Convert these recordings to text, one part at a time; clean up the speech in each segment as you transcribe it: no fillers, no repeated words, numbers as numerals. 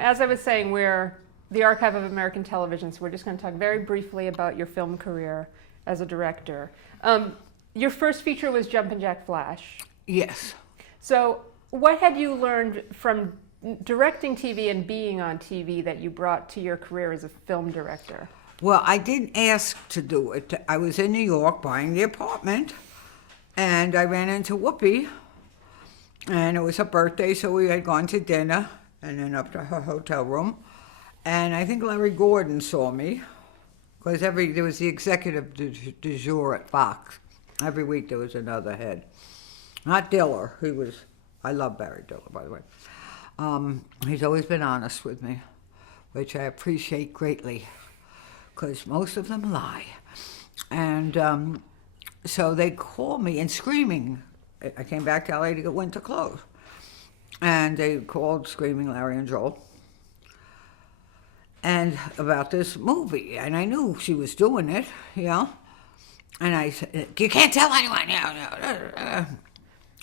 As I was saying, we're the Archive of American Television, so we're just going to talk very briefly about your film career as a director. Your first feature was Jumpin' Jack Flash. Yes. So what had you learned from directing TV and being on TV that you brought to your career as a film director? Well, I didn't ask to do it. I was in New York buying the apartment, and I ran into Whoopi, and it was her birthday, so we had gone to dinner and then up to her hotel room. And I think Larry Gordon saw me, because there was the executive du jour at Fox. Every week there was another head. Not Diller. I love Barry Diller, by the way. He's always been honest with me, which I appreciate greatly, because most of them lie. And so they called me and screaming. I came back to LA to get winter clothes. And they called screaming Larry and Joel. And about this movie. And I knew she was doing it, you know. And I said, you can't tell anyone.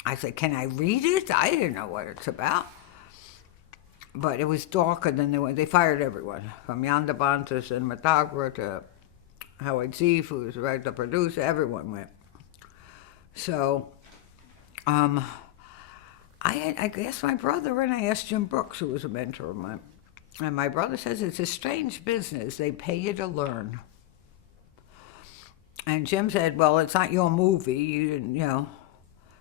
I said, can I read it? I didn't know what it's about. But it was darker than they fired everyone, from Jan de Bont to cinematographer to Howard Zief, who was the producer, everyone went. So I asked my brother, and I asked Jim Brooks, who was a mentor of mine. And my brother says, it's a strange business. They pay you to learn. And Jim said, well, it's not your movie, you know,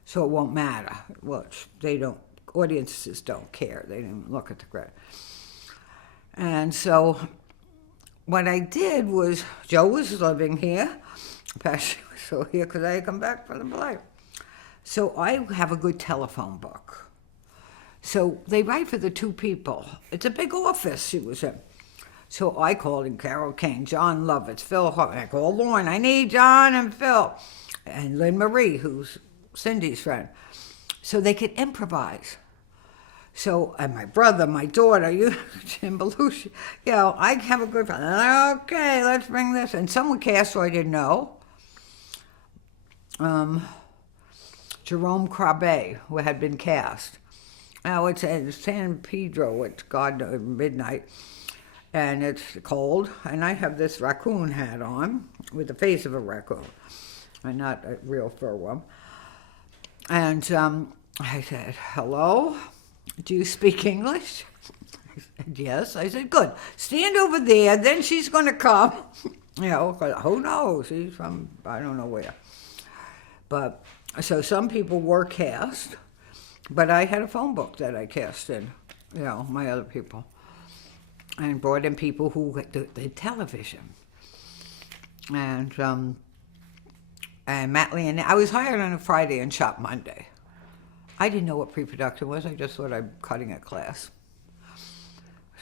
so it won't matter. Which they don't. Audiences don't care. They didn't look at the credit. And so what I did was, Joe was living here. Passion was still here because I had come back for the play. So I have a good telephone book. So they write for the two people. It's a big office she was in. So I called in Carol Kane, John Lovitz, Phil Hart. I called Lauren, I need John and Phil. And Lynn Marie, who's Cindy's friend. So they could improvise. So, and my brother, my daughter, Jim Belushi, you know, I have a good friend. Okay, let's bring this. And someone cast who I didn't know. Jerome Crabbe, who had been cast. Now it's in San Pedro at midnight, and it's cold, and I have this raccoon hat on with the face of a raccoon, and not a real fur one. And I said, hello? Do you speak English? I said, yes. I said, good. Stand over there, then she's going to come. You know, who knows? She's from, I don't know where. But, so some people were cast, but I had a phone book that I cast in, you know, my other people. And brought in people who did television. And Matt Leon, I was hired on a Friday and shot Monday. I didn't know what pre-production was. I just thought I'm cutting a class.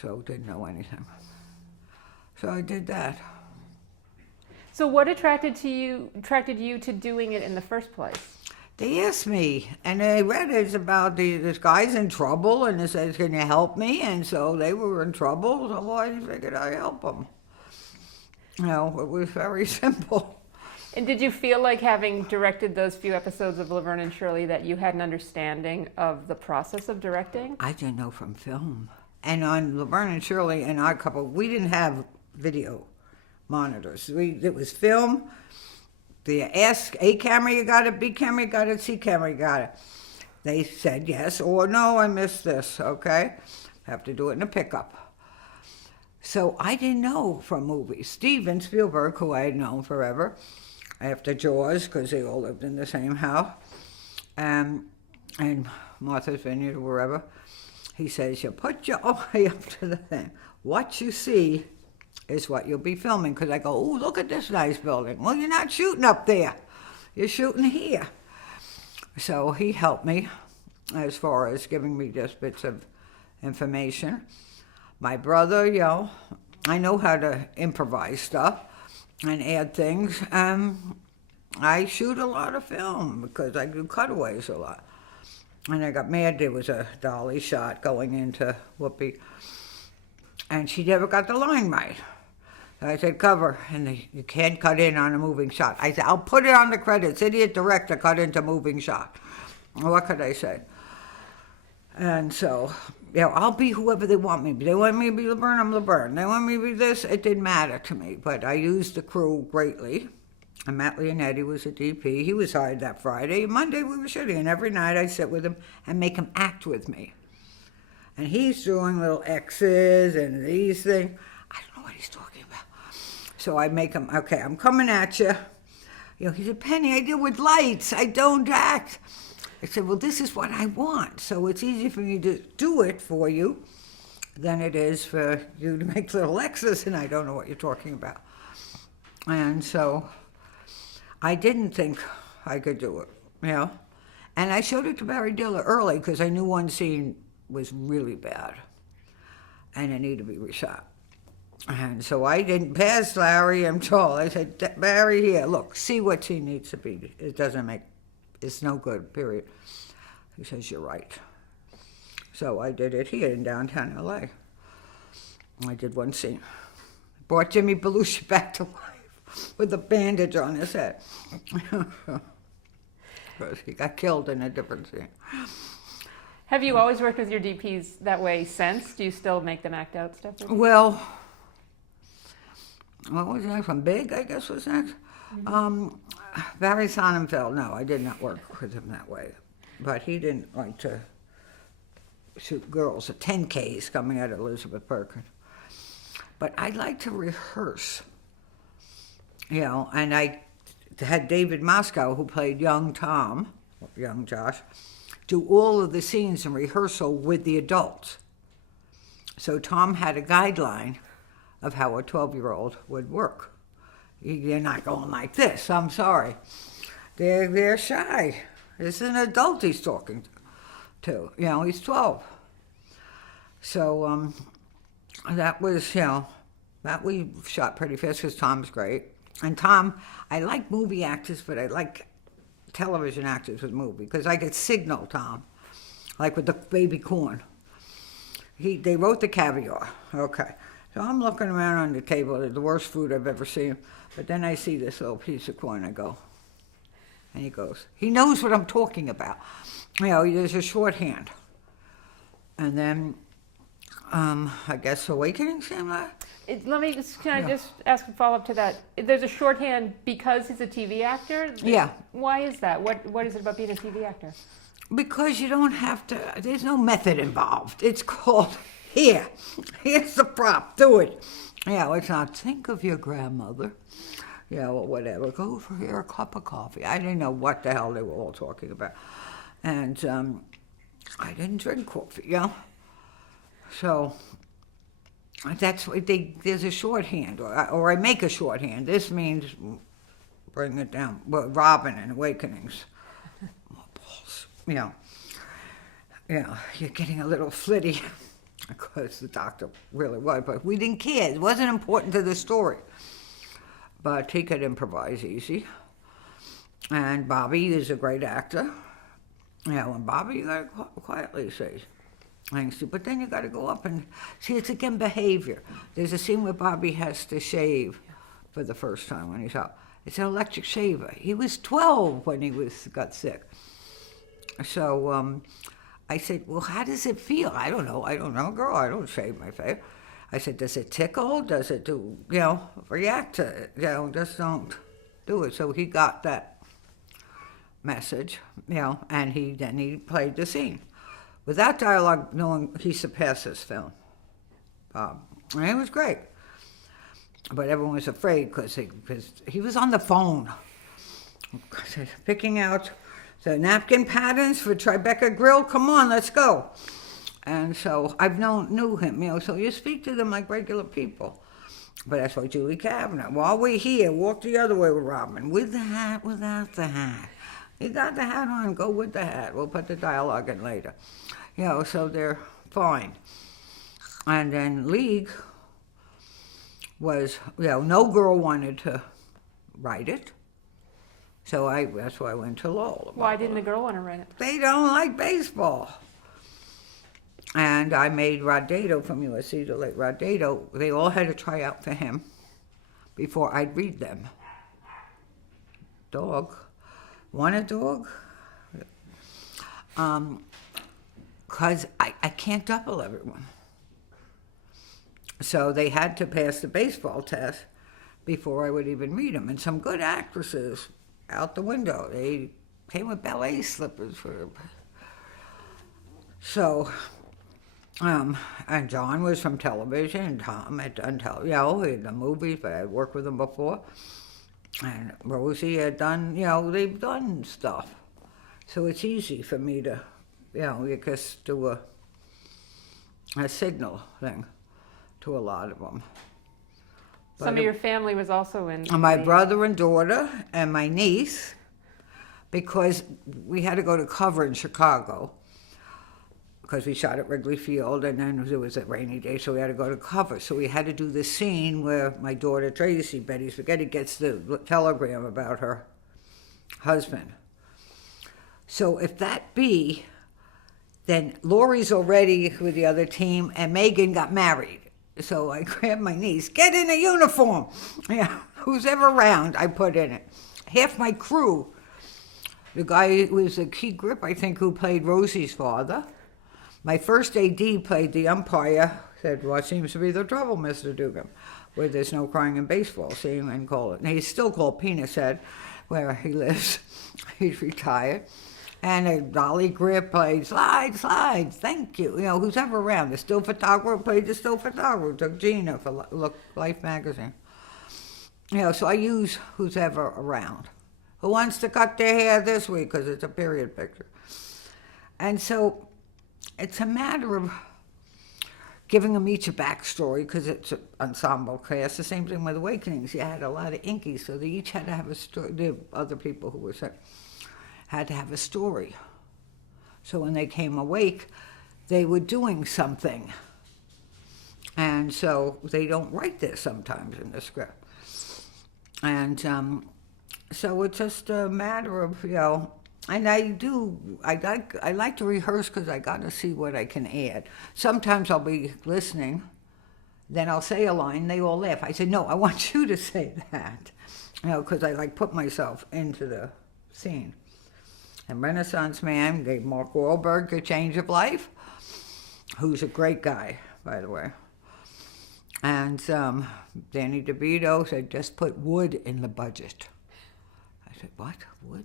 So didn't know anything. So I did that. So what attracted you to doing it in the first place? They asked me, and I read it's about this guy's in trouble, and it says, can you help me? And so they were in trouble, so I figured I'd help them. You know, it was very simple. And did you feel like, having directed those few episodes of Laverne and Shirley, that you had an understanding of the process of directing? I didn't know from film. And on Laverne and Shirley and Odd Couple, we didn't have video monitors. It was film. A camera, you got it. B camera, you got it. C camera, you got it. They said yes or no, I missed this, okay? Have to do it in a pickup. So I didn't know from movies. Steven Spielberg, who I had known forever, after Jaws, because they all lived in the same house, and Martha's Vineyard or wherever, he says, you put your eye up to the thing. What you see is what you'll be filming. Because I go, oh, look at this nice building. Well, you're not shooting up there. You're shooting here. So he helped me as far as giving me just bits of information. My brother, you know, I know how to improvise stuff and add things. I shoot a lot of film because I do cutaways a lot. And I got mad there was a dolly shot going into Whoopi, and she never got the line right. So I said, cover, and you can't cut in on a moving shot. I said, I'll put it on the credits. Idiot director cut into moving shot. What could I say? And so, I'll be whoever they want me to be. They want me to be Laverne, I'm Laverne. They want me to be this, it didn't matter to me. But I used the crew greatly. And Matt Leonetti was a DP. He was hired that Friday. Monday we were shooting, and every night I sit with him and make him act with me. And he's doing little X's and these things. I don't know what he's talking about. So I make him, okay, I'm coming at you. He said, Penny, I deal with lights. I don't act. I said, well, this is what I want. So it's easy for me to do it for you than it is for you to make little X's, and I don't know what you're talking about. And so I didn't think I could do it, And I showed it to Barry Diller early because I knew one scene was really bad and it needed to be reshot. And so I didn't pass Larry and Joel. I said, Barry, here, look, see what scene needs to be. It's no good, period. He says, you're right. So I did it here in downtown LA. I did one scene. Brought Jimmy Belushi back to life with a bandage on his head. Because he got killed in a different scene. Have you always worked with your DPs that way since? Do you still make them act out stuff? Well, what was next one? Big, I guess, was next. Mm-hmm. Barry Sonnenfeld, no, I did not work with him that way. But he didn't like to shoot girls at 10Ks coming out of Elizabeth Perkins. But I like to rehearse, and I had David Moscow, who played young Tom, young Josh, do all of the scenes in rehearsal with the adults. So Tom had a guideline of how a 12-year-old would work. They're not going like this, I'm sorry. They're shy. This is an adult he's talking to. He's 12. So that was, that we shot pretty fast because Tom's great. And Tom, I like movie actors, but I like television actors with movie because I could signal Tom, like with the baby corn. They wrote the caviar, okay. So I'm looking around on the table, the worst food I've ever seen. But then I see this little piece of corn, I go, and he goes, he knows what I'm talking about. There's a shorthand. And then, I guess Awakening seemed like. Can I just ask a follow-up to that? There's a shorthand because he's a TV actor? Yeah. Why is that? What is it about being a TV actor? Because you don't have to, there's no method involved. It's called, here's the prop, do it. It's not, think of your grandmother. Or whatever, go for here a cup of coffee. I didn't know what the hell they were all talking about. And I didn't drink coffee, So that's what there's a shorthand, or I make a shorthand. This means bring it down. Well, Robin and Awakenings. More balls. You're getting a little flitty. Of course, the doctor really was, but we didn't care. It wasn't important to the story. But he could improvise easy. And Bobby is a great actor. And Bobby, you gotta quietly say things. But then you gotta go up and see, it's again behavior. There's a scene where Bobby has to shave for the first time when he's out. It's an electric shaver. He was 12 when he got sick. So I said, well, how does it feel? I don't know, girl, I don't shave my face. I said, does it tickle? Does it do, react to it? Just don't do it. So he got that message, and then he played the scene. Without dialogue, knowing he surpassed this film. And it was great. But everyone was afraid because he was on the phone, picking out the napkin patterns for Tribeca Grill. Come on, let's go. And so I've knew him, so you speak to them like regular people. But that's why Julie Kavanaugh, while we're here, walk the other way with Robin, with the hat, without the hat. You got the hat on, go with the hat. We'll put the dialogue in later. So they're fine. And then League was, no girl wanted to write it. So that's why I went to Lowell. Why didn't the girl want to write it? They don't like baseball. And I made Rod Dedeaux from USC, the late Rod Dedeaux. They all had to try out for him before I'd read them. Dog. Want a dog? because I can't double everyone. So they had to pass the baseball test before I would even meet them. And some good actresses out the window, they came with ballet slippers for. So, and John was from television, and Tom had done the movies, but I'd worked with them before. And Rosie had done, they've done stuff. So it's easy for me to, you just do a signal thing to a lot of them. Some of your family was also in. My brother and daughter and my niece, because we had to go to cover in Chicago, because we shot at Wrigley Field, and then it was a rainy day, so we had to go to cover. So we had to do this scene where my daughter Tracy, Betty Spaghetti, gets the telegram about her husband. So if that be, then Laurie's already with the other team, and Megan got married. So I grabbed my niece, get in a uniform. Yeah, who's ever around, I put in it. Half my crew, the guy who was a key grip, I think, who played Rosie's father. My first AD played the umpire, said, what seems to be the trouble, Mr. Dugan? Where there's no crying in baseball, see him and call it. And he's still called Penis Head, where he lives. He's retired. And a Dolly Grip played Slide, thank you. Who's ever around. The still photographer played the still photographer, took Gina for Life magazine. So I use who's ever around. Who wants to cut their hair this week, because it's a period picture. And so it's a matter of giving them each a backstory, because it's an ensemble cast. The same thing with Awakenings. You had a lot of inkies, so they each had to have a story. The other people who were sick had to have a story. So when they came awake, they were doing something. And so they don't write this sometimes in the script. And so it's just a matter of, and I like to rehearse, because I got to see what I can add. Sometimes I'll be listening, then I'll say a line, they all laugh. I say, no, I want you to say that, because I put myself into the scene. And Renaissance Man gave Mark Wahlberg a change of life, who's a great guy, by the way. And Danny DeVito said, just put wood in the budget. I said, what, wood?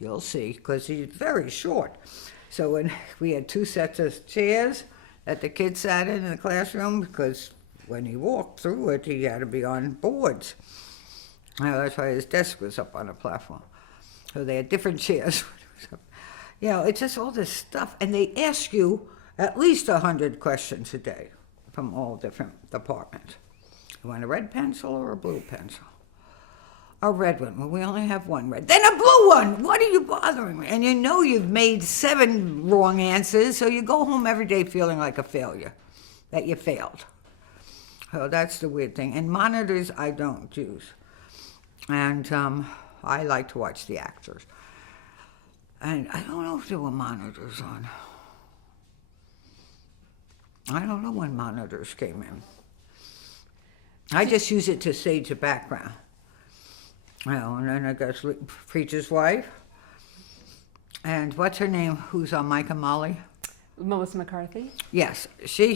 You'll see, because he's very short. So when we had 2 sets of chairs that the kids sat in the classroom, because when he walked through it, he had to be on boards. That's why his desk was up on a platform. So they had different chairs. It's just all this stuff. And they ask you at least 100 questions a day from all different departments. You want a red pencil or a blue pencil? A red one. Well, we only have one red. Then a blue one. What are you bothering me? And you've made 7 wrong answers, so you go home every day feeling like a failure, that you failed. So that's the weird thing. And monitors I don't use. And I like to watch the actors. And I don't know if there were monitors on. I don't know when monitors came in. I just use it to stage a background. And then I guess Preacher's Wife. And what's her name, who's on Mike and Molly? Melissa McCarthy? Yes.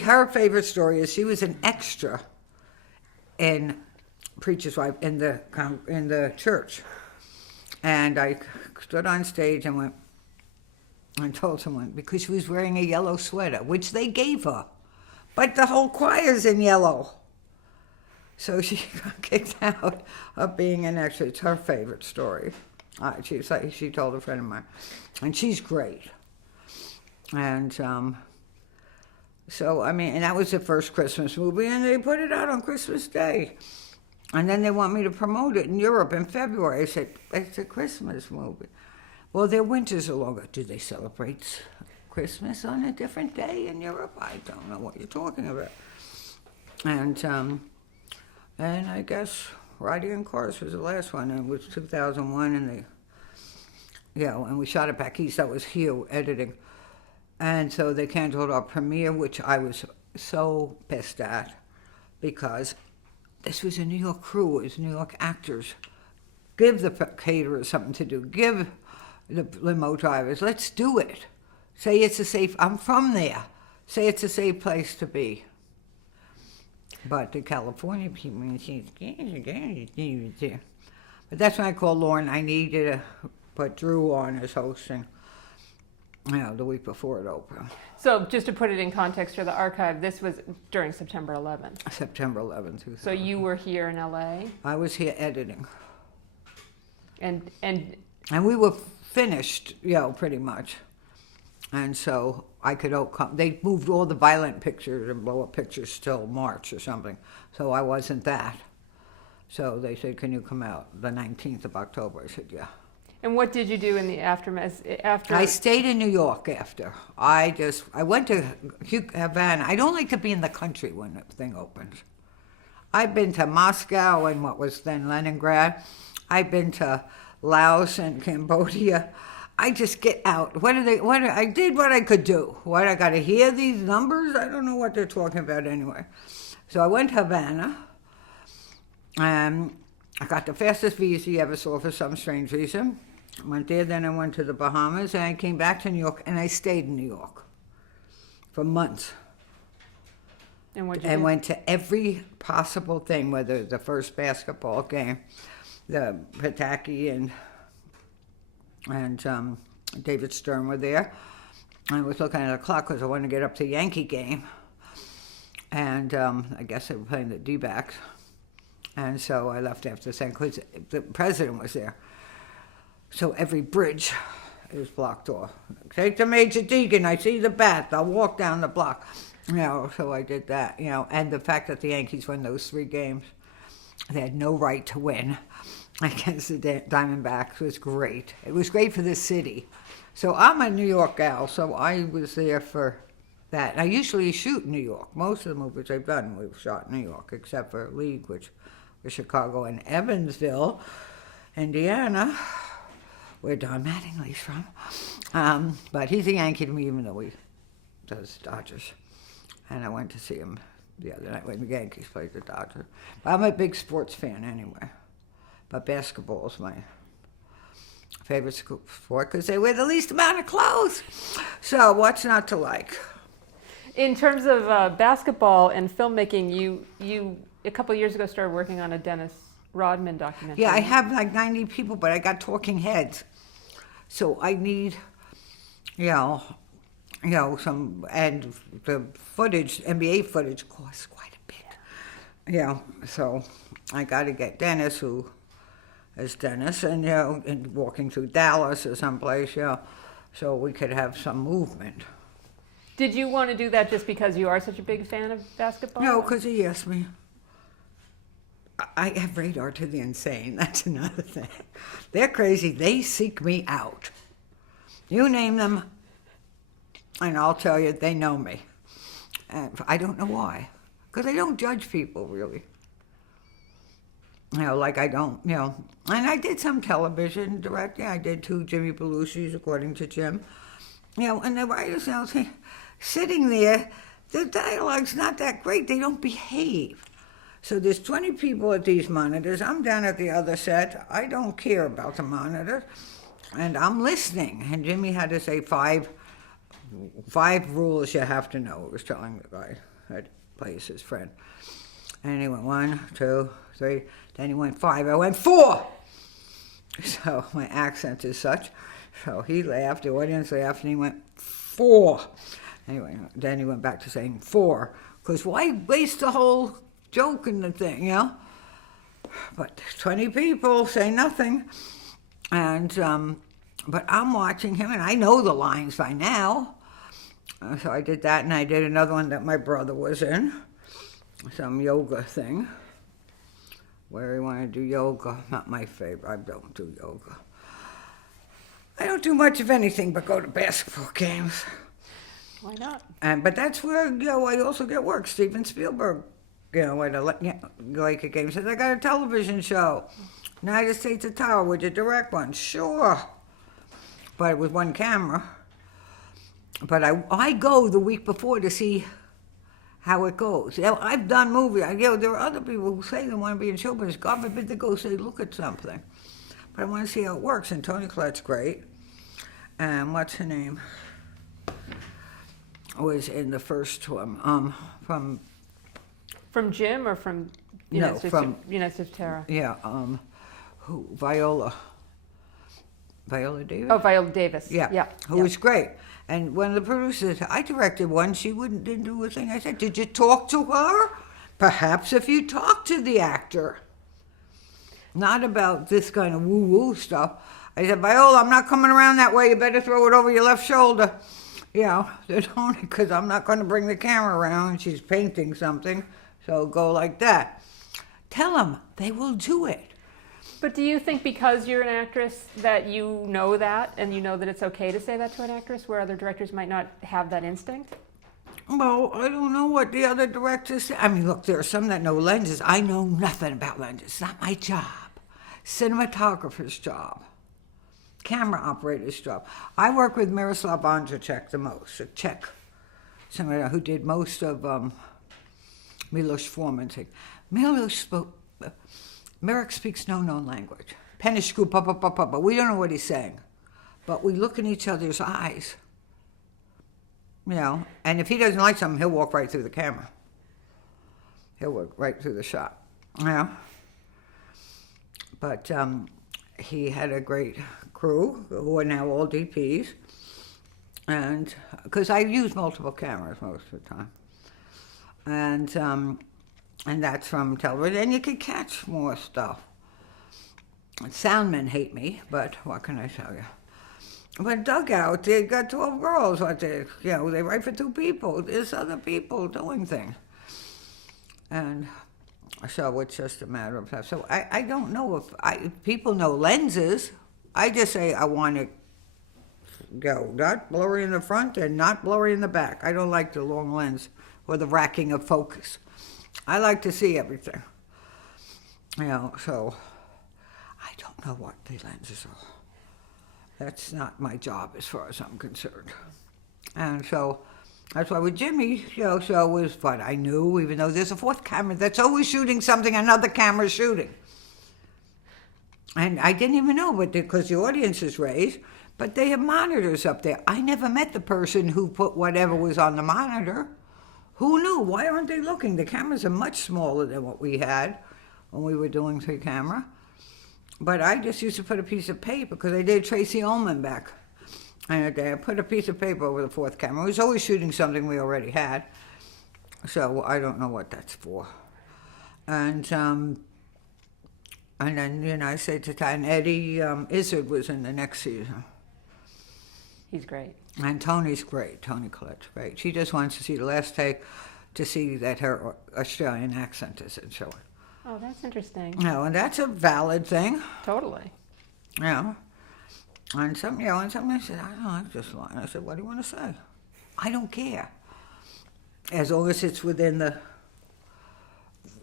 Her favorite story is she was an extra in Preacher's Wife in the church. And I stood on stage and went and told someone, because she was wearing a yellow sweater, which they gave her. But the whole choir's in yellow. So she got kicked out of being an extra. It's her favorite story. She told a friend of mine. And she's great. And and that was the first Christmas movie, and they put it out on Christmas Day. And then they want me to promote it in Europe in February. I said, it's a Christmas movie. Well, their winters are longer. Do they celebrate Christmas on a different day in Europe? I don't know what you're talking about. And I guess Riding in Cars was the last one, and it was 2001, and and we shot it back east. That was Hugh editing. And so they canceled our premiere, which I was so pissed at, because this was a New York crew, it was New York actors. Give the caterers something to do. Give the limo drivers, let's do it. Say it's a safe, I'm from there. Say it's a safe place to be. But the California people, but that's when I called Lauren. I needed to put Drew on as hosting, the week before it opened. So just to put it in context for the archive, this was during September 11th. September 11th. So you were here in LA, I was here editing. and And we were finished, pretty much. And so I could come. They moved all the violent pictures and blow-up pictures till March or something. So I wasn't that. So they said, "Can you come out the 19th of October?" I said, "Yeah." and what did you do in the aftermath? After I stayed in New York after. I went to Havana. I don't like to be in the country when the thing opens. I've been to Moscow and what was then Leningrad. I've been to Laos and Cambodia. I just get out. I did what I could do. What, I got to hear these numbers? I don't know what they're talking about anyway. So I went to Havana. I got the fastest visa you ever saw for some strange reason. Went there, then I went to the Bahamas, and I came back to New York, and I stayed in New York for months. And what you And do? went to every possible thing, whether the first basketball game, the Pataki and David Stern were there. I was looking at the clock because I wanted to get up to the Yankee game. And I guess they were playing the D-backs. And so I left after saying, because the president was there. So every bridge is blocked off. Take the Major Deegan, I see the bat, I'll walk down the block. So I did that, and the fact that the Yankees won those 3 games, they had no right to win against the Diamondbacks was great. It was great for the city. So I'm a New York gal, so I was there for that. And I usually shoot in New York. Most of the movies I've done, we've shot in New York, except for League, which was Chicago and Evansville, Indiana, where Don Mattingly's from. But he's a Yankee to me, even though he does Dodgers. And I went to see him the other night when the Yankees played the Dodgers. But I'm a big sports fan anyway. But basketball is my favorite sport because they wear the least amount of clothes. So what's not to like? In terms of basketball and filmmaking, you a couple of years ago started working on a Dennis Rodman documentary. Yeah, I have like 90 people, but I got talking heads. So I need, some, and the footage, NBA footage costs quite a bit. So I got to get Dennis, who is Dennis, and, and walking through Dallas or someplace, so we could have some movement. Did you want to do that just because you are such a big fan of basketball? No, because he asked me. I have radar to the insane. That's another thing. They're crazy. They seek me out. You name them, and I'll tell you, they know me. And I don't know why. Because I don't judge people, really. Like I don't, And I did some television directing. I did 2 Jimmy Belushi's, according to Jim. And the writers, sitting there, the dialogue's not that great. They don't behave. So there's 20 people at these monitors. I'm down at the other set. I don't care about the monitor. And I'm listening. And Jimmy had to say 5 rules you have to know. He was telling the guy that plays his friend. And he went 1, 2, 3. Then he went 5. I went 4. So my accent is such. So he laughed, the audience laughed, and he went 4. Anyway, then he went back to saying 4. Because why waste the whole joke in the thing, But 20 people say nothing. And, but I'm watching him, and I know the lines by now. So I did that, and I did another one that my brother was in, some yoga thing, where he wanted to do yoga. Not my favorite. I don't do yoga. I don't do much of anything but go to basketball games. Why not? But that's where, I also get work. Steven Spielberg, at a Laker game, says, I got a television show. United States of Tower, would you direct one? Sure. But it was 1 camera. But I go the week before to see how it goes. I've done movies. There are other people who say they want to be in show business. God forbid they go say, look at something. But I want to see how it works. And Toni Collette's great. And what's her name? was in the first one, from, From Jim or from No, from- United States of Terror? yeah, who, Viola Davis? Oh, Viola Davis. Yeah, Yeah. who yeah. was great. And one of the producers, I directed one, she didn't do a thing. I said, did you talk to her? Perhaps if you talk to the actor. Not about this kind of woo-woo stuff. I said, Viola, I'm not coming around that way. You better throw it over your left shoulder. Yeah, there's only because I'm not going to bring the camera around. She's painting something, so go like that. Tell them they will do it. But do you think because you're an actress that you know that and you know that it's okay to say that to an actress where other directors might not have that instinct? Well, I don't know what the other directors say. I mean, look, there are some that know lenses. I know nothing about lenses. It's not my job. Cinematographer's job. Camera operator's job. I work with Miroslav Ondřiček the most, a Czech, somebody who did most of Milos Forman's thing. Mirek speaks no known language. Penishku, but we don't know what he's saying. But we look in each other's eyes. You know, and if he doesn't like something, he'll walk right through the camera. He'll walk right through the shot. Yeah. But he had a great crew who are now all DPs. And because I use multiple cameras most of the time. And that's from television. And you can catch more stuff. Soundmen hate me, but what can I tell you? But Dugout, they got 12 girls. They write for 2 people. There's other people doing things. And so it's just a matter of time. So I don't know if people know lenses. I just say I want to go not blurry in the front and not blurry in the back. I don't like the long lens or the racking of focus. I like to see everything. You know, so I don't know what the lenses are. That's not my job as far as I'm concerned. And so that's why with Jimmy, so it was fun. I knew, even though there's a 4th camera that's always shooting something, another camera's shooting. And I didn't even know, but because the audience is raised, but they have monitors up there. I never met the person who put whatever was on the monitor. Who knew? Why aren't they looking? The cameras are much smaller than what we had when we were doing 3 camera. But I just used to put a piece of paper, because I did Tracy Ullman back. And I put a piece of paper over the 4th camera. It was always shooting something we already had. So I don't know what that's for. And then, I said to Ty, and Eddie Izzard was in the next season. He's great. And Tony's great. Tony Collette's great. She just wants to see the last take to see that her Australian accent isn't showing. Oh, that's interesting. No, and that's a valid thing. Totally. You know. And somebody said, I don't like this line. I said, what do you want to say? I don't care. As long as it's within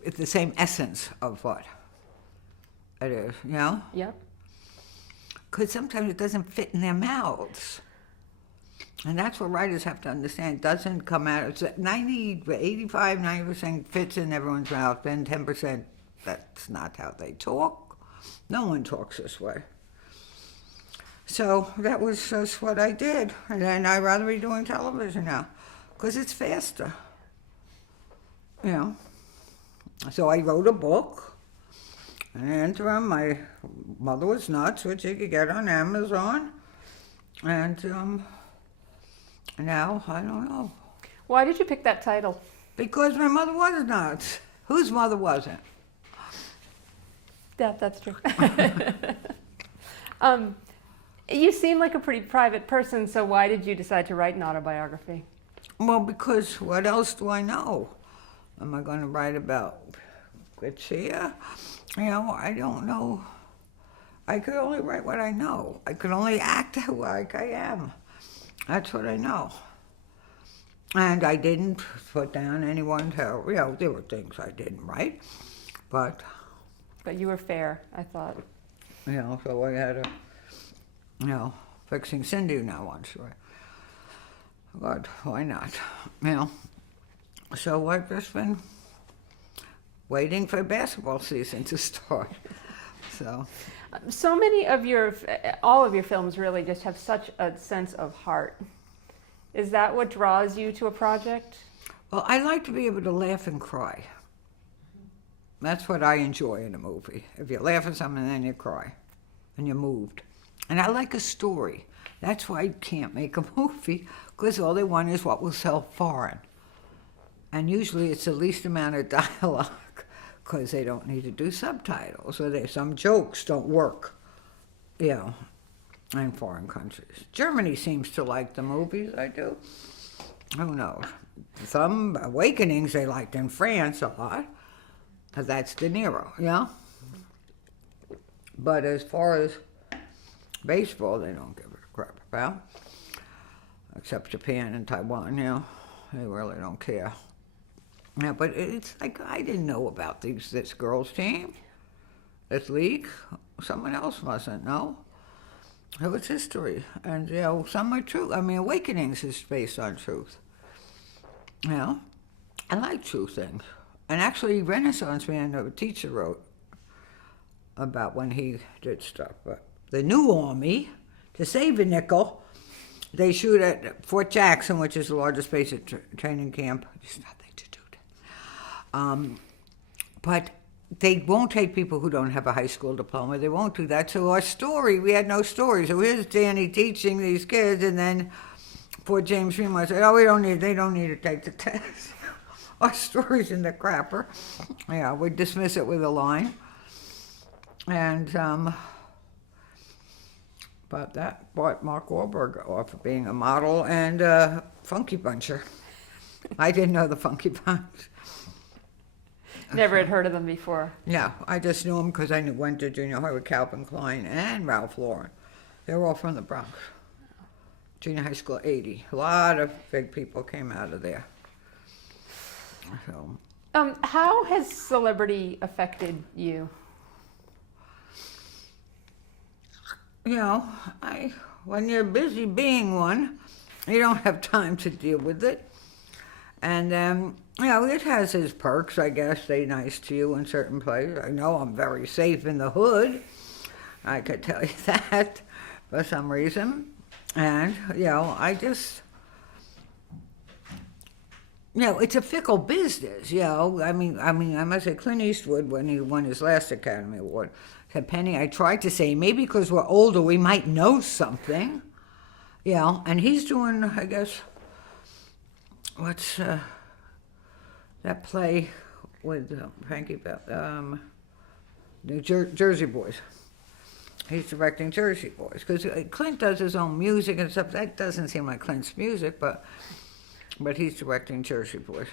it's the same essence of what it is, you know? Yep. Because sometimes it doesn't fit in their mouths. And that's what writers have to understand. It doesn't come out. It's 90% fits in everyone's mouth, then 10%, that's not how they talk. No one talks this way. So that was just what I did. And then I'd rather be doing television now, because it's faster. You know. So I wrote a book. In the interim, my mother was nuts, which you could get on Amazon. And now, I don't know. Why did you pick that title? Because my mother was nuts. Whose mother wasn't? Yeah, that's true. You seem like a pretty private person, so why did you decide to write an autobiography? Well, because what else do I know? Am I going to write about Garcia? You know, I don't know. I could only write what I know. I could only act like I am. That's what I know. And I didn't put down anyone to, you know, there were things I didn't write, but you were fair, I thought. you know, so I had a, you know, Fixing Cindy now on story. But why not? You know, so I've just been waiting for basketball season to start. So many of all of your films really just have such a sense of heart. Is that what draws you to a project? Well, I like to be able to laugh and cry. That's what I enjoy in a movie. If you laugh at something, then you cry, and you're moved. And I like a story. That's why you can't make a movie, because all they want is what will sell foreign. And usually it's the least amount of dialogue, because they don't need to do subtitles, or some jokes don't work, in foreign countries. Germany seems to like the movies I do. Who knows? Some Awakenings they liked in France a lot, because that's De Niro, But as far as baseball, they don't give it a crap about, except Japan and Taiwan, They really don't care. Yeah, but it's like I didn't know about this girls' team, this league. Someone else mustn't know. It was history, and some are true. I mean, Awakenings is based on truth. I like true things. And actually, Renaissance Man, a teacher, wrote about when he did stuff. But the new army, to save a nickel, they shoot at Fort Jackson, which is the largest basic training camp. There's nothing to do that. But they won't take people who don't have a high school diploma. They won't do that. So our story, we had no story. So here's Danny teaching these kids, and then Fort James Fremont said, "Oh, they don't need to take the test." Our story's in the crapper. We dismiss it with a line. And but that brought Mark Wahlberg off of being a model and a funky buncher. I didn't know the Funky Bunch. Never had heard of them before. No, I just knew them because I went to junior high with Calvin Klein and Ralph Lauren. They were all from the Bronx. Junior high school, 80. A lot of big people came out of there. So, how has celebrity affected you? When you're busy being one, you don't have time to deal with it. And, it has its perks, I guess. They're nice to you in certain places. I know I'm very safe in the hood. I could tell you that for some reason. And, I just... it's a fickle business, I mean, I must say Clint Eastwood, when he won his last Academy Award, said, "Penny, I tried to say, maybe because we're older, we might know something." And he's doing, I guess, what's that play with Frankie Bell, the Jersey Boys. He's directing Jersey Boys, because Clint does his own music and stuff. That doesn't seem like Clint's music, but he's directing Jersey Boys.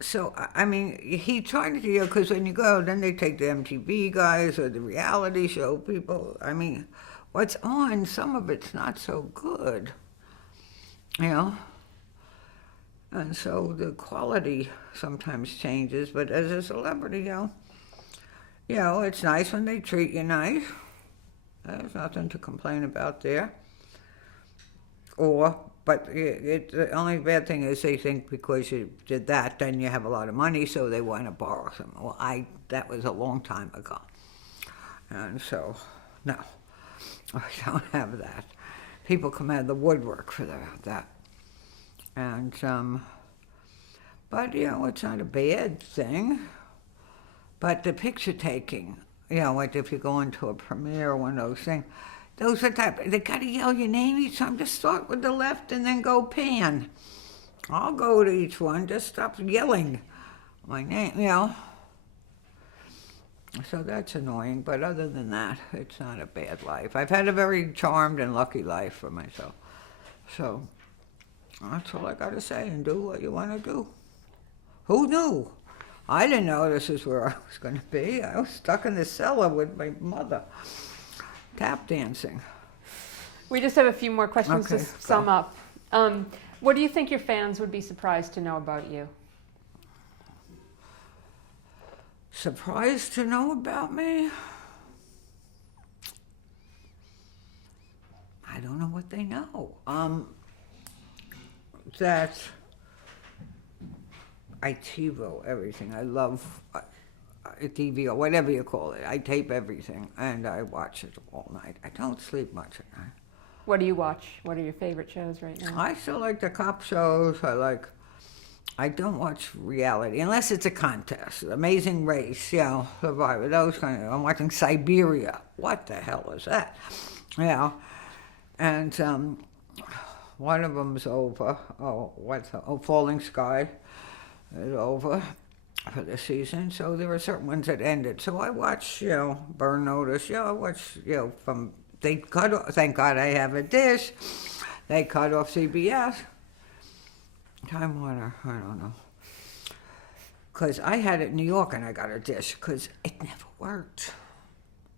So, I mean, he tried to, because when you go, then they take the MTV guys or the reality show people. I mean, what's on, some of it's not so good, And so the quality sometimes changes, but as a celebrity, it's nice when they treat you nice. There's nothing to complain about there. But the only bad thing is they think because you did that, then you have a lot of money, so they want to borrow some. Well, that was a long time ago. And so, no, I don't have that. People come out of the woodwork for that. And, but, it's not a bad thing. But the picture taking, like if you go into a premiere or one of those things, those are they gotta yell your name each time. Just start with the left and then go pan. I'll go to each one, just stop yelling my name, So that's annoying, but other than that, it's not a bad life. I've had a very charmed and lucky life for myself. So that's all I gotta say, and do what you wanna do. Who knew? I didn't know this is where I was gonna be. I was stuck in the cellar with my mother, tap dancing. We just have a few more questions to sum up. What do you think your fans would be surprised to know about you? Surprised to know about me? I don't know what they know. That I TiVo everything. I love TV or whatever you call it. I tape everything and I watch it all night. I don't sleep much at night. What do you watch? What are your favorite shows right now? I still like the cop shows. I don't watch reality unless it's a contest. Amazing Race, Survivor, those kind of. I'm watching Siberia. What the hell is that? Yeah, and one of them's over. Falling Sky is over for the season. So there are certain ones that ended. So I watch, Burn Notice. I watch, from they cut off. Thank God I have a dish. They cut off CBS. Time Warner, I don't know. Because I had it in New York and I got a dish because it never worked.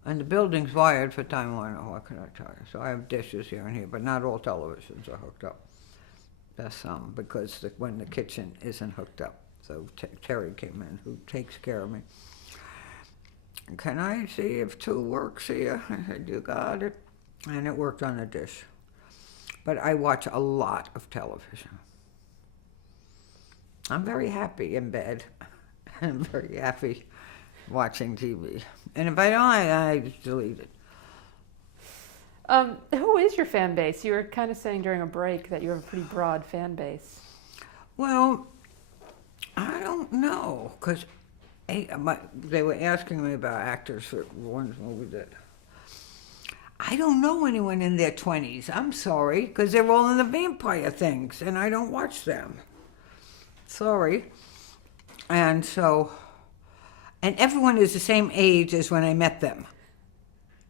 And the building's wired for Time Warner, what can I tell you? So I have dishes here and here, but not all televisions are hooked up. That's because when the kitchen isn't hooked up. So Terry came in, who takes care of me. Can I see if 2 works here? I said, you got it. And it worked on the dish. But I watch a lot of television. I'm very happy in bed. I'm very happy watching TV. And if I don't, I delete it. Who is your fan base? You were kind of saying during a break that you have a pretty broad fan base. Well, I don't know, because they were asking me about actors for one movie that I don't know anyone in their 20s. I'm sorry, because they're all in the vampire things, and I don't watch them. Sorry. And so, and everyone is the same age as when I met them.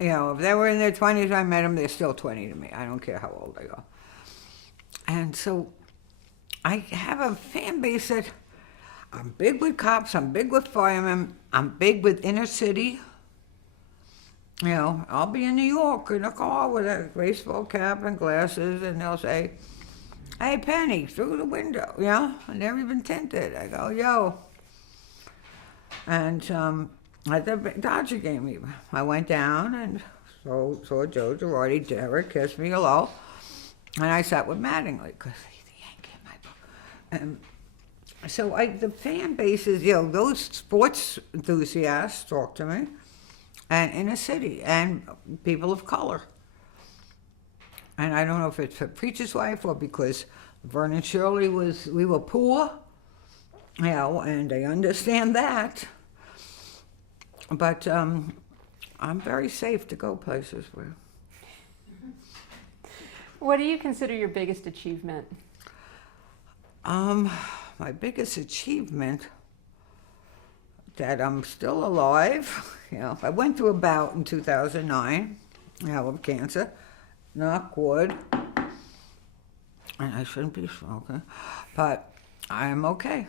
If they were in their 20s, I met them, they're still 20 to me. I don't care how old they are. And so, I have a fan base that I'm big with cops, I'm big with firemen, I'm big with inner city. I'll be in New York in a car with a baseball cap and glasses, and they'll say, hey, Penny, through the window, and they're even tinted. I go, yo. And at the Dodger game even, I went down and saw Joe Girardi, Derek, kissed me hello, and I sat with Mattingly, because he's the Yankee in my book. And so the fan base is, those sports enthusiasts talk to me, and inner city, and people of color. And I don't know if it's for Preacher's Wife or because Vernon Shirley we were poor, and I understand that. But I'm very safe to go places with. What do you consider your biggest achievement? My biggest achievement, that I'm still alive. I went through a bout in 2009, of cancer. Knock wood, and I shouldn't be smoking, but I'm okay.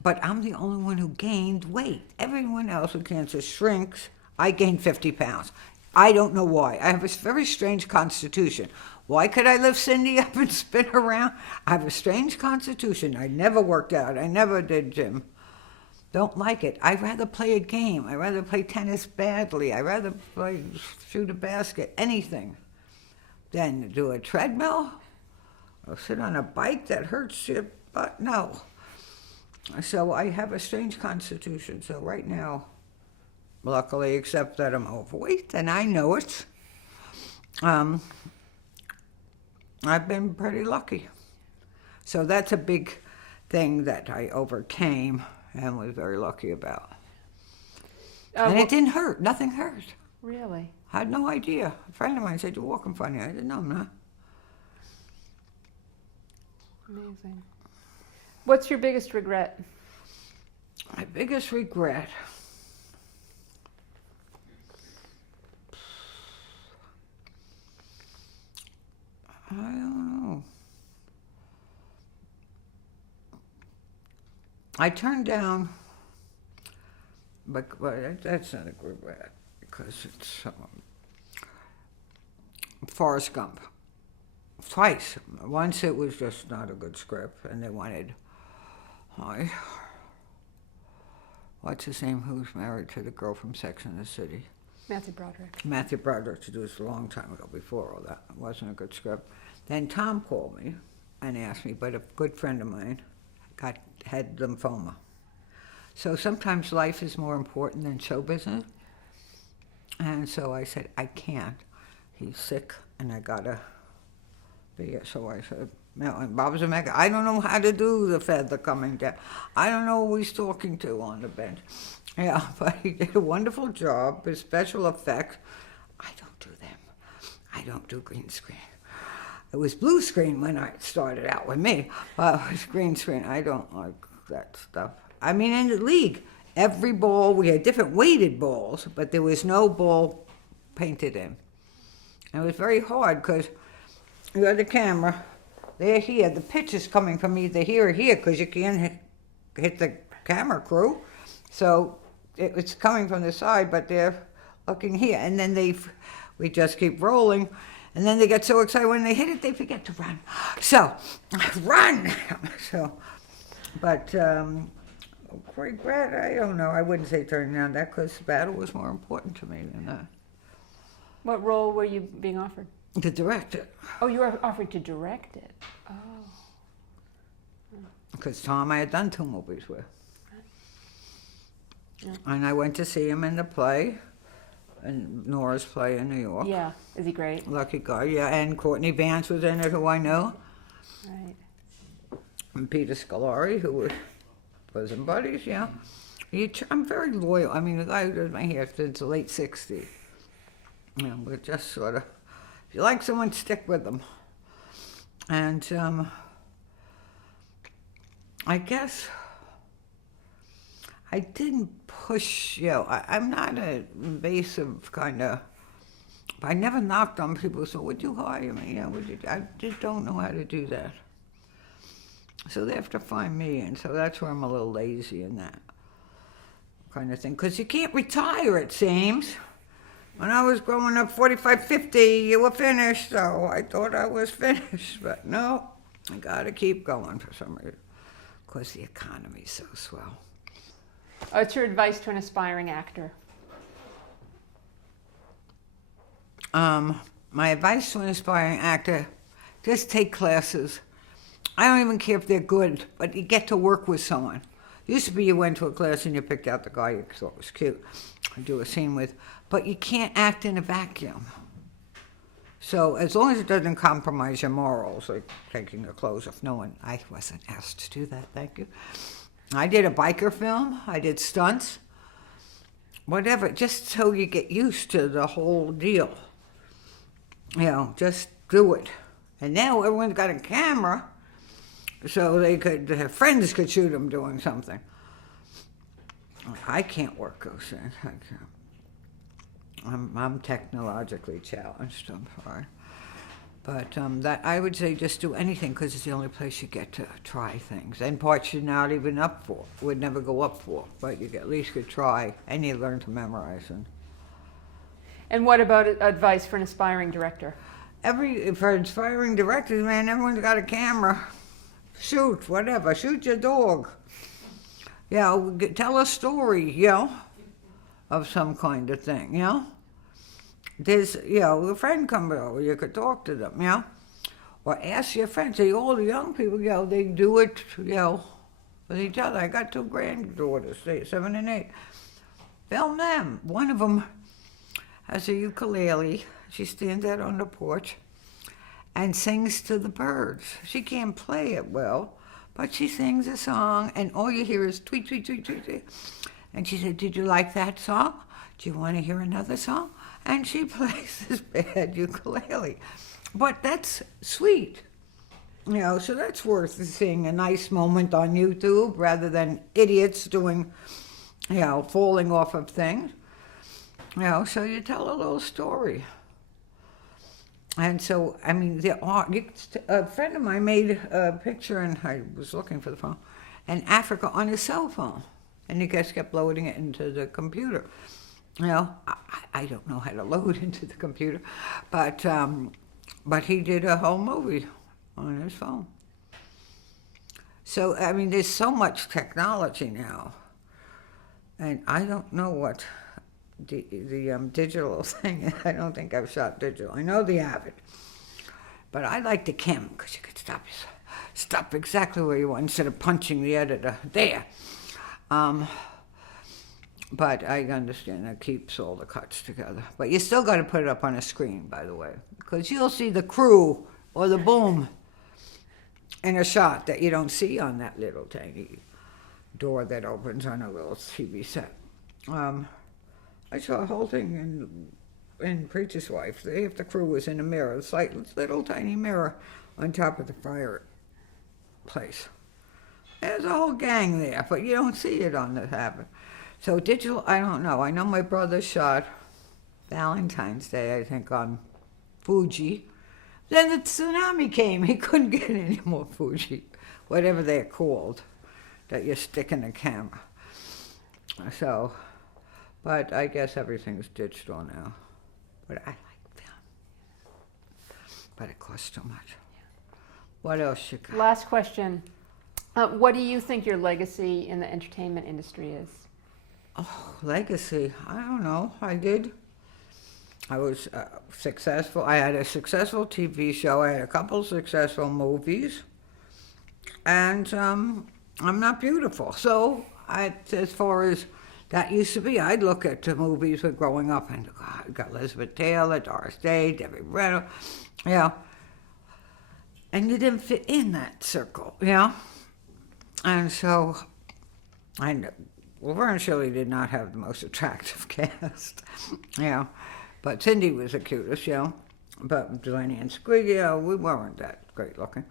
But I'm the only one who gained weight. Everyone else with cancer shrinks. I gained 50 pounds. I don't know why. I have a very strange constitution. Why could I lift Cindy up and spin around? I have a strange constitution. I never worked out. I never did gym. Don't like it. I'd rather play a game. I'd rather play tennis badly. I'd rather shoot a basket, anything. Then do a treadmill or sit on a bike that hurts your butt. No. So I have a strange constitution. So right now, luckily, except that I'm overweight, and I know it, I've been pretty lucky. So that's a big thing that I overcame and was very lucky about. And it didn't hurt. Nothing hurt. Really? I had no idea. A friend of mine said, you're walking funny. I said, no, I'm not. Amazing. What's your biggest regret? My biggest regret? I don't know. I turned down, but that's not a regret, because it's Forrest Gump. Twice. Once it was just not a good script, and they wanted, what's his name, who's married to the girl from Sex and the City? Matthew Broderick. Matthew Broderick, to do this a long time ago, before all that. It wasn't a good script. Then Tom called me and asked me, but a good friend of mine had lymphoma. So sometimes life is more important than show business. And so I said, I can't. He's sick, and I gotta So I said, no, and Bob Zemeckis, I don't know how to do the feather coming down. I don't know who he's talking to on the bench. Yeah, but he did a wonderful job with special effects. I don't do them. I don't do green screen. It was blue screen when I started out with me. It was green screen. I don't like that stuff. I mean, in the league, every ball, we had different weighted balls, but there was no ball painted in. And it was very hard because you had the camera, they're here, the pitch is coming from either here or here because you can't hit the camera crew. So it's coming from the side, but they're looking here. And then we just keep rolling. And then they get so excited when they hit it, they forget to run. So, run! But regret, I don't know. I wouldn't say turning down that because the battle was more important to me than that. What role were you being offered? To direct it. Oh, you were offered to direct it. Oh. Because Tom I had done 2 movies with. Yeah. And I went to see him in the play, in Nora's play in New York. Yeah, is he great? Lucky guy, yeah. And Courtney Vance was in it, who I know. Right. And Peter Scolari, who was bosom buddies, yeah. I'm very loyal. I mean, the guy who does my hair since the late 60s. You know, we're just sort of, if you like someone, stick with them. And I guess I didn't push, I'm not an invasive kind of, I never knocked on people, so would you hire me? I just don't know how to do that. So they have to find me, and so that's where I'm a little lazy in that kind of thing. Because you can't retire, it seems. When I was growing up, 45, 50, you were finished, so I thought I was finished. But no, I got to keep going for some reason, because the economy's so swell. What's your advice to an aspiring actor? My advice to an aspiring actor, just take classes. I don't even care if they're good, but you get to work with someone. Used to be you went to a class and you picked out the guy you thought was cute to do a scene with, but you can't act in a vacuum. So as long as it doesn't compromise your morals, like taking your clothes off, I wasn't asked to do that, thank you. I did a biker film, I did stunts, whatever, just so you get used to the whole deal. Just do it. And now everyone's got a camera, so their friends could shoot them doing something. I can't work those things. I'm technologically challenged, I'm sorry. But that I would say just do anything because it's the only place you get to try things. And parts you're not even up for, would never go up for, but you at least could try and you learn to memorize. And what about advice for an aspiring director? For inspiring directors, man, everyone's got a camera. Shoot, whatever, shoot your dog. Tell a story, of some kind of thing, There's, a friend comes over, you could talk to them, Or ask your friends, say, all the young people, they do it, with each other. I got 2 granddaughters, 7 and 8. Film them. One of them has a ukulele. She stands out on the porch and sings to the birds. She can't play it well, but she sings a song, and all you hear is tweet, tweet, tweet, tweet, tweet. And she said, did you like that song? Do you want to hear another song? And she plays this bad ukulele. But that's sweet. So that's worth seeing a nice moment on YouTube rather than idiots doing, falling off of things. So you tell a little story. And so, I mean, a friend of mine made a picture, and I was looking for the phone, in Africa on his cell phone. And he just kept loading it into the computer. I don't know how to load into the computer, but he did a whole movie on his phone. So, I mean, there's so much technology now, and I don't know what the digital thing is. I don't think I've shot digital. I know the Avid, but I like the Kim because you could stop exactly where you want instead of punching the editor there. But I understand that keeps all the cuts together. But you still got to put it up on a screen, by the way, because you'll see the crew or the boom in a shot that you don't see on that little tiny door that opens on a little TV set. I saw a whole thing in Preacher's Wife. Half the crew was in a mirror, it's like this little tiny mirror on top of the fireplace. There's a whole gang there, but you don't see it on the happen. So digital, I don't know. I know my brother shot Valentine's Day, I think, on Fuji. Then the tsunami came. He couldn't get any more Fuji, whatever they're called, that you stick in the camera. So, but I guess everything's digital now. But I like film. But it costs too much. What else you got? Last question. What do you think your legacy in the entertainment industry is? Oh, legacy. I don't know. I was successful. I had a successful TV show. I had a couple successful movies. And I'm not beautiful. So as far as that used to be, I'd look at the movies with growing up and God, I got Elizabeth Taylor, Doris Day, Debbie Reynolds, you know. And you didn't fit in that circle, you know. And so, Laverne and Shirley did not have the most attractive cast, you know. But Cindy was the cutest, you know. But Delaney and Squiggy, we weren't that great looking.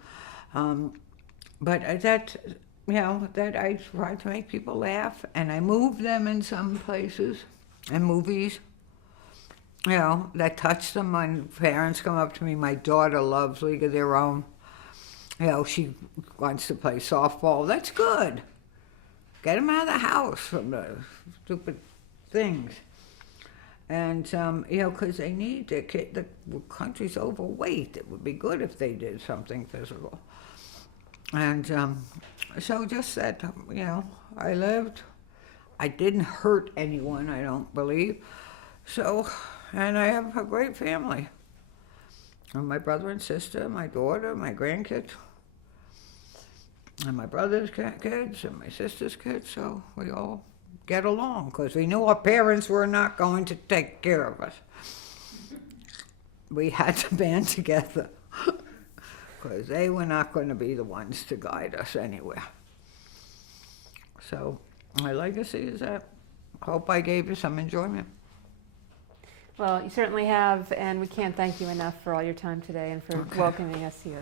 But that I tried to make people laugh, and I moved them in some places and movies, you know, that touched them. When parents come up to me, my daughter loves League of Their Own. You know, she wants to play softball. That's good. Get them out of the house from the stupid things. And, you know, because they need the country's overweight. It would be good if they did something physical. And so just that, you know, I lived. I didn't hurt anyone, I don't believe. So, and I have a great family. And my brother and sister, my daughter, my grandkids, and my brother's kids, and my sister's kids, so we all get along, because we knew our parents were not going to take care of us. We had to band together, because they were not going to be the ones to guide us anywhere. So my legacy is that. Hope I gave you some enjoyment. Well, you certainly have, and we can't thank you enough for all your time today and for welcoming us here.